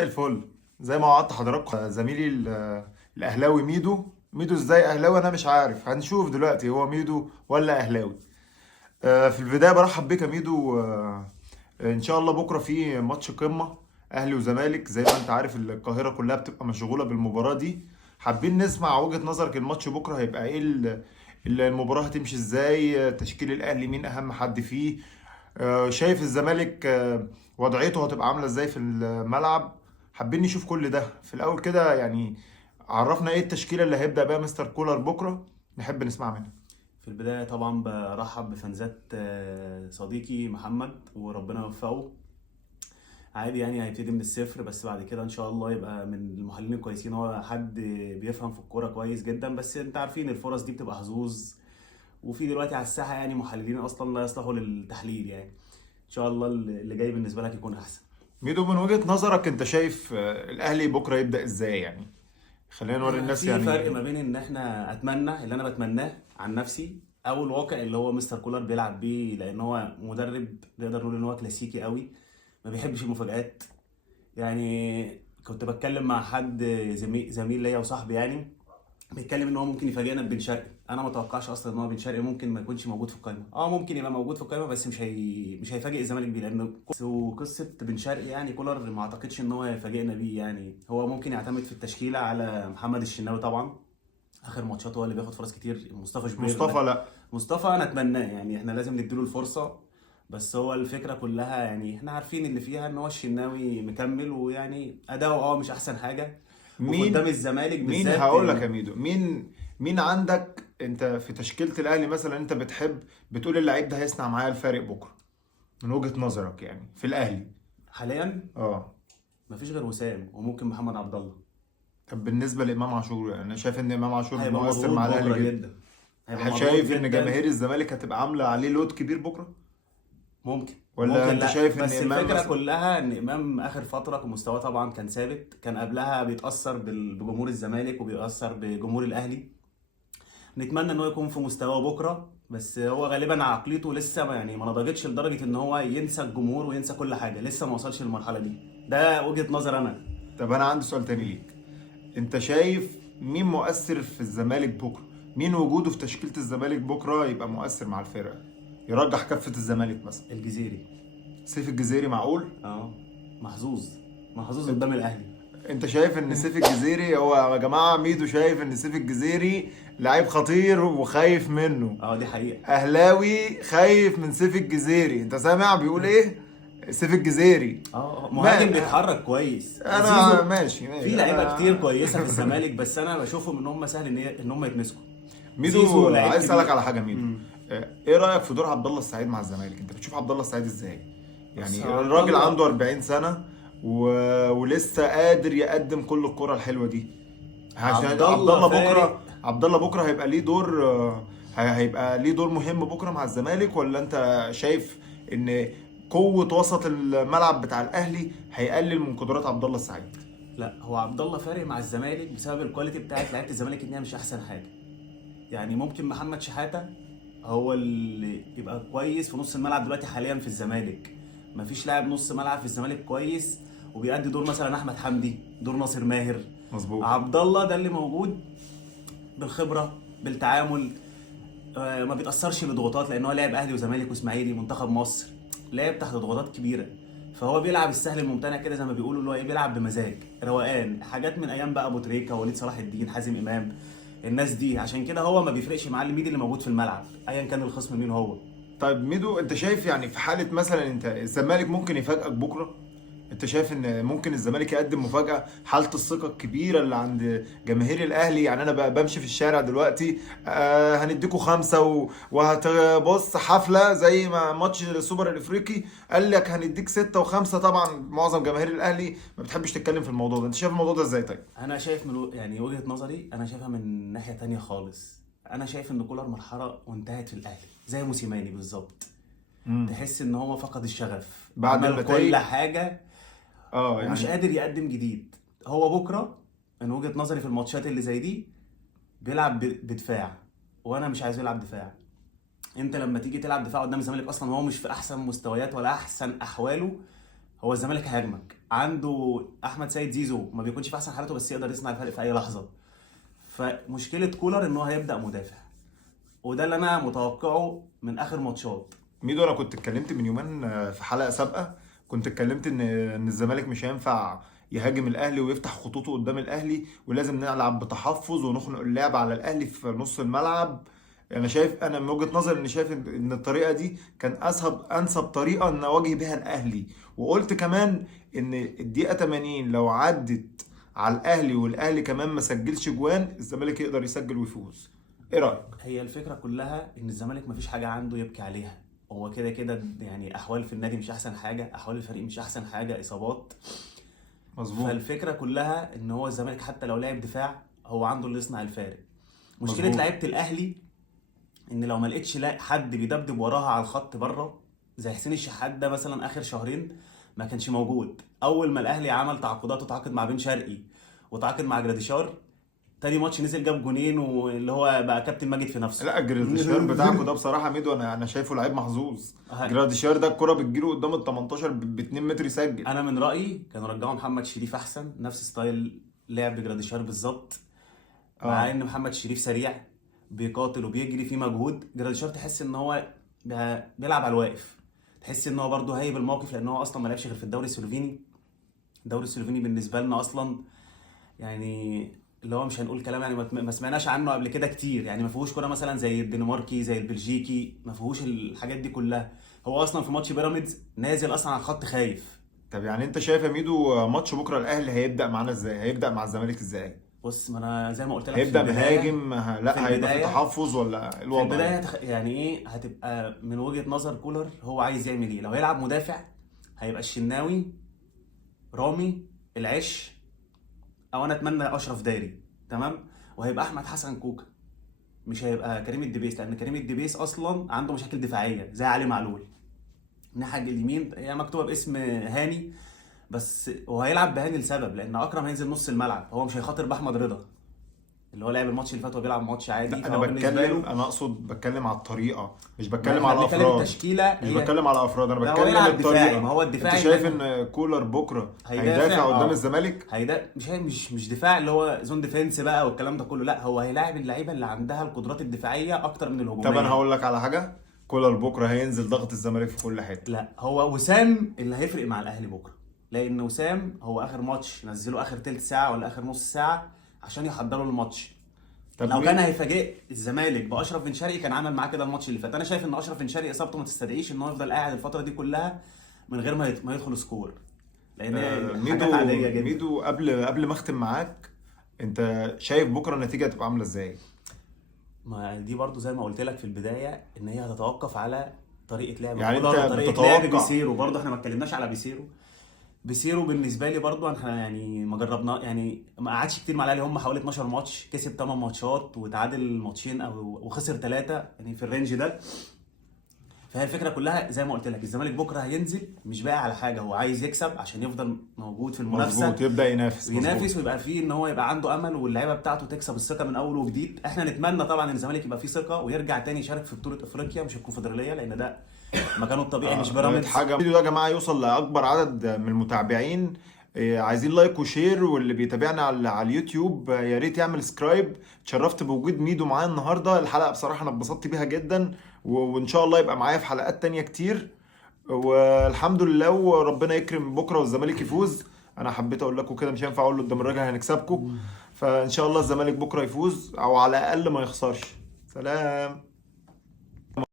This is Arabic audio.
مساء الفل. زي ما وعدت حضراتكم زميلي الاهلاوي ميدو ازاي اهلاوي؟ انا مش عارف، هنشوف دلوقتي هو ميدو ولا اهلاوي. في البدايه برحب بك يا ميدو. ان شاء الله بكره في ماتش قمه، اهلي وزمالك. زي ما انت عارف القاهره كلها بتبقى مشغوله بالمباراه دي. حابين نسمع وجهه نظرك، الماتش بكره هيبقى ايه؟ المباراه هتمشي ازاي؟ تشكيل الاهلي مين اهم حد فيه؟ شايف الزمالك وضعيته هتبقى عامله ازاي في الملعب؟ حابين نشوف كل ده في الاول كده يعني. عرفنا ايه التشكيله اللي هيبدا بيها مستر كولر بكره، نحب نسمع منها. في البداية طبعا برحب بفانزات صديقي محمد وربنا يوفقه. عادي يعني هيبتدي من الصفر، بس بعد كده ان شاء الله يبقى من المحللين الكويسين. هو حد بيفهم في الكورة كويس جدا، بس انت عارفين الفرص دي بتبقى حظوظ. وفي دلوقتي على الساحة يعني محللين اصلا لا يصلحوا للتحليل يعني. ان شاء الله اللي جاي بالنسبة لك يكون احسن. ميدو، من وجهه نظرك انت شايف الاهلي بكره يبدا ازاي يعني؟ خلينا نوري الناس في فرق ما يعني. بين ان احنا اتمنى اللي انا بتمناه عن نفسي، او الواقع اللي هو مستر كولر بيلعب بيه، لان هو مدرب نقدر نقول ان هو كلاسيكي قوي، ما بيحبش المفاجآت. يعني كنت بتكلم مع حد زميل ليا وصاحبي يعني، بيتكلم ان هو ممكن يفاجئنا ببن شرقي. انا ما اتوقعش اصلا ان هو بن شرقي ممكن ما يكونش موجود في القائمه. ممكن يبقى موجود في القائمه، بس مش هيفاجئ الزمالك بيه، لان قصه بن شرقي يعني كولر ما اعتقدش ان هو هيفاجئنا بيه. يعني هو ممكن يعتمد في التشكيله على محمد الشناوي طبعا، اخر ماتشات هو اللي بياخد فرص كتير. مصطفى شوبير مصطفى لا. لا. مصطفى انا اتمناه، يعني احنا لازم نديله الفرصه. بس هو الفكره كلها يعني احنا عارفين اللي فيها ان هو الشناوي مكمل، ويعني اداؤه مش احسن حاجه. وفي قدام مين الزمالك مين بالذات هقول لك يا يعني. ميدو، مين عندك انت في تشكيله الاهلي مثلا؟ انت بتقول اللعيب ده هيصنع معايا الفارق بكره، من وجهه نظرك يعني في الاهلي. حاليا اه. مفيش غير وسام وممكن محمد عبد الله. طب بالنسبة لإمام عاشور، يعني أنا شايف إن إمام عاشور هيبقى مؤثر مضغوط مع الأهلي بكره جدا. جدا. هيبقى مضغوط شايف إن جدا. جماهير الزمالك هتبقى عاملة عليه لود كبير بكرة؟ ممكن ولا ممكن أنت لا، شايف إن بس إمام الفكره مثلا؟ كلها ان امام اخر فتره مستواه طبعا كان ثابت. كان قبلها بيتاثر بجمهور الزمالك وبيتاثر بجمهور الاهلي. نتمنى ان هو يكون في مستواه بكره، بس هو غالبا عقليته لسه يعني ما نضجتش لدرجه ان هو ينسى الجمهور وينسى كل حاجه. لسه ما وصلش للمرحله دي. ده وجهه نظر انا. طب أنا عندي سؤال تاني ليك. أنت شايف مين مؤثر في الزمالك بكرة؟ مين وجوده في تشكيلة الزمالك بكرة يبقى مؤثر مع الفرقة؟ يرجح كفة الزمالك مثلا؟ الجزيري. سيف الجزيري معقول؟ اه، محظوظ. محظوظ أنت قدام الاهلي. أنت شايف إن سيف الجزيري هو يا جماعة؟ ميدو شايف إن سيف الجزيري لعيب خطير وخايف منه. دي حقيقه. اهلاوي خايف من سيف الجزيري، انت سامع بيقول ايه؟ سيف الجزيري. مهاجم ما بيتحرك كويس انا زيزو. ماشي في ماشي لعيبه كتير انا. كويسه في الزمالك، بس انا بشوفهم ان هم سهل ان هم يتمسكوا. ميدو، زيزو لعيب عايز اسالك على كبير. حاجه ميدو. ايه رايك في دور عبد الله السعيد مع الزمالك؟ انت بتشوف عبد الله السعيد ازاي؟ بس يعني عبد الراجل الله عنده 40 سنه و... ولسه قادر يقدم كل الكره الحلوه دي. عشان عبد عبد الله الله فارق. بكره، عبد الله بكره هيبقى ليه دور، هيبقى ليه دور مهم بكره مع الزمالك؟ ولا انت شايف ان قوة وسط الملعب بتاع الاهلي هيقلل من قدرات عبد الله السعيد؟ لا، هو عبد الله فارق مع الزمالك بسبب الكواليتي بتاعت لعيبه الزمالك ان هي مش احسن حاجه. يعني ممكن محمد شحاته هو اللي يبقى كويس في نص الملعب دلوقتي حاليا في الزمالك. مفيش لاعب نص ملعب في الزمالك كويس وبيأدي دور مثلا احمد حمدي، دور ناصر ماهر. مظبوط. عبد الله ده اللي موجود بالخبره، بالتعامل. ما بيتاثرش بضغوطات، لان هو لعب اهلي وزمالك واسماعيلي منتخب مصر. لعب تحت ضغوطات كبيره. فهو بيلعب السهل الممتنع كده زي ما بيقولوا، اللي هو بيلعب بمزاج روقان، حاجات من ايام بقى ابو تريكه ووليد صلاح الدين حازم امام. الناس دي عشان كده هو ما بيفرقش معاه مين اللي موجود في الملعب، ايا كان الخصم مين هو. طيب ميدو، انت شايف يعني في حالة مثلا انت الزمالك ممكن يفاجئك بكرة؟ انت شايف ان ممكن الزمالك يقدم مفاجأة؟ حالة الثقة الكبيرة اللي عند جماهير الاهلي، يعني انا بقى بمشي في الشارع دلوقتي، هنديكوا خمسة وهتبص حفلة زي ما ماتش السوبر الافريقي قال لك هنديك ستة وخمسة. طبعا معظم جماهير الاهلي ما بتحبش تتكلم في الموضوع ده، انت شايف الموضوع ده ازاي طيب؟ انا شايف يعني وجهة نظري انا شايفها من ناحية تانية خالص. انا شايف ان كولر مرحلة وانتهت في الاهلي زي موسيماني بالظبط. امم. تحس ان هو فقد الشغف، بعد عمل كل النتائج. حاجة اه ومش يعني. قادر يقدم جديد. هو بكرة من وجهة نظري في الماتشات اللي زي دي بيلعب بدفاع، وانا مش عايزه يلعب دفاع. انت لما تيجي تلعب دفاع قدام الزمالك اصلا هو مش في احسن مستويات ولا احسن احواله. هو الزمالك هيهاجمك، عنده احمد سيد زيزو ما بيكونش في احسن حالاته بس يقدر يصنع الفرق في اي لحظه. فمشكله كولر ان هو هيبدا مدافع، وده اللي انا متوقعه من اخر ماتشات. ميدو، انا كنت اتكلمت من يومين في حلقه سابقه، كنت اتكلمت ان الزمالك مش هينفع يهاجم الاهلي ويفتح خطوطه قدام الاهلي، ولازم نلعب بتحفظ ونخنق اللعب على الاهلي في نص الملعب. انا من وجهه نظري شايف ان الطريقه دي كان انسب طريقه ان اواجه بيها الاهلي. وقلت كمان ان الدقيقه 80 لو عدت على الاهلي والاهلي كمان ما سجلش جوان، الزمالك يقدر يسجل ويفوز. ايه رايك؟ هي الفكره كلها ان الزمالك مفيش حاجه عنده يبكي عليها، هو كده كده يعني احوال في النادي مش احسن حاجه، احوال الفريق مش احسن حاجه، اصابات. مظبوط. فالفكره كلها ان هو الزمالك حتى لو لعب دفاع هو عنده اللي يصنع الفارق. مشكله مظبوط. لعيبه الاهلي ان لو ما لقيتش حد بيدبدب وراها على الخط بره، زي حسين الشحات ده مثلا اخر شهرين ما كانش موجود. اول ما الاهلي عمل تعاقدات وتعاقد مع بن شرقي وتعاقد مع جراديشار، تاني ماتش نزل جاب جونين واللي هو بقى كابتن ماجد في نفسه. لا، جراديشار بتاعكوا ده بصراحه ميدو، انا شايفه لعيب محظوظ. هاي. جراديشار ده الكره بتجيله قدام ال 18 ب 2 متر يسجل. انا من رايي كانوا رجعوا محمد شريف احسن، نفس ستايل لعب جراديشار بالظبط. مع ان محمد شريف سريع بيقاتل وبيجري فيه مجهود، جراديشار تحس ان هو بيلعب على الواقف، تحس ان هو برده هايب الموقف لان هو اصلا ما لعبش غير في الدوري السلوفيني. الدوري السلوفيني بالنسبه لنا اصلا يعني اللي هو مش هنقول كلام يعني ما سمعناش عنه قبل كده كتير، يعني ما فيهوش كوره مثلا زي الدنماركي زي البلجيكي، ما فيهوش الحاجات دي كلها. هو اصلا في ماتش بيراميدز نازل اصلا على الخط خايف. طب يعني انت شايف يا ميدو ماتش بكره الاهلي هيبدا معانا ازاي؟ هيبدا مع الزمالك ازاي؟ بص، ما انا زي ما قلت لك في هيبدا البدايه، مهاجم لا هيبقى في تحفظ ولا في الوضع؟ البدايه يعني ايه هتبقى من وجهه نظر كولر هو عايز يعمل ايه. لو هيلعب مدافع هيبقى الشناوي، رامي، العش، او انا اتمنى اشرف داري، تمام، وهيبقى احمد حسن كوكا، مش هيبقى كريم الدبيس لان كريم الدبيس اصلا عنده مشاكل دفاعيه زي علي معلول. الناحيه اليمين هي مكتوبه باسم هاني، بس هو هيلعب بهاني لسبب لان اكرم هينزل نص الملعب، هو مش هيخاطر باحمد رضا اللي هو لعب الماتش اللي فات وبيلعب ماتش عادي. لا، انا فهو بالنسبه بتكلم، له انا اقصد بتكلم على الطريقه، مش بتكلم احنا على بنتكلم افراد. التشكيله مش هي بتكلم على افراد، انا لا، هو بتكلم يلعب دفاعي، الطريقه. ما هو الدفاعي انت شايف دايما ان كولر بكره هيدافع هيدافع قدام الزمالك؟ مش دفاع اللي هو زون ديفense بقى والكلام ده كله، لا هو هيلاعب اللعيبه اللي عندها القدرات الدفاعيه اكتر من الهجوميه. طب انا هقول لك على حاجه، كولر بكره هينزل ضغط الزمالك في كل حته. لا، هو وسام اللي هيفرق مع الاهلي بكره، لان وسام هو اخر ماتش نزله اخر تلت ساعه ولا اخر نص ساعه عشان يحضروا الماتش. طب لو كان هيفاجئ الزمالك باشرف بن شرقي كان عمل معاه كده الماتش اللي فات. انا شايف ان اشرف بن شرقي اصابته ما تستدعيش ان هو يفضل قاعد الفتره دي كلها من غير ما يدخل سكور، لان حاجات عاديه جدا. ميدو، قبل ما اختم معاك، انت شايف بكره النتيجه هتبقى عامله ازاي؟ ما دي برضو زي ما قلت لك في البدايه ان هي هتتوقف على طريقه لعب يعني كولر انت وطريقه لعب بتتوقع؟ بيسيرو برضو احنا ما اتكلمناش على بيسيرو بالنسبه لي برضو احنا يعني ما جربنا، يعني ما قعدش كتير مع الاهلي، هم حوالي 12 ماتش، كسب 8 ماتشات وتعادل ماتشين او وخسر 3 يعني في الرينج ده. فهي الفكره كلها زي ما قلت لك الزمالك بكره هينزل مش باقي على حاجه، هو عايز يكسب عشان يفضل موجود في المنافسه، مظبوط، يبدا ينافس. مظبوط. ويبقى فيه ان هو يبقى عنده امل واللعيبه بتاعته تكسب الثقه من اول وجديد. احنا نتمنى طبعا ان الزمالك يبقى فيه ثقه ويرجع تاني يشارك في بطوله افريقيا مش الكونفدراليه، لان ده مكانه الطبيعي مش بيراميدز. حاجه الفيديو ده يا جماعه يوصل لاكبر عدد من المتابعين. عايزين لايك وشير، واللي بيتابعنا على اليوتيوب يا ريت يعمل سكرايب. اتشرفت بوجود ميدو معايا النهارده، الحلقه بصراحه انا اتبسطت بيها جدا، وان شاء الله يبقى معايا في حلقات تانية كتير. والحمد لله، وربنا يكرم بكره والزمالك يفوز. انا حبيت اقول لكم كده، مش هينفع اقول قدام الراجل هنكسبكم، فان شاء الله الزمالك بكره يفوز او على الاقل ما يخسرش. سلام.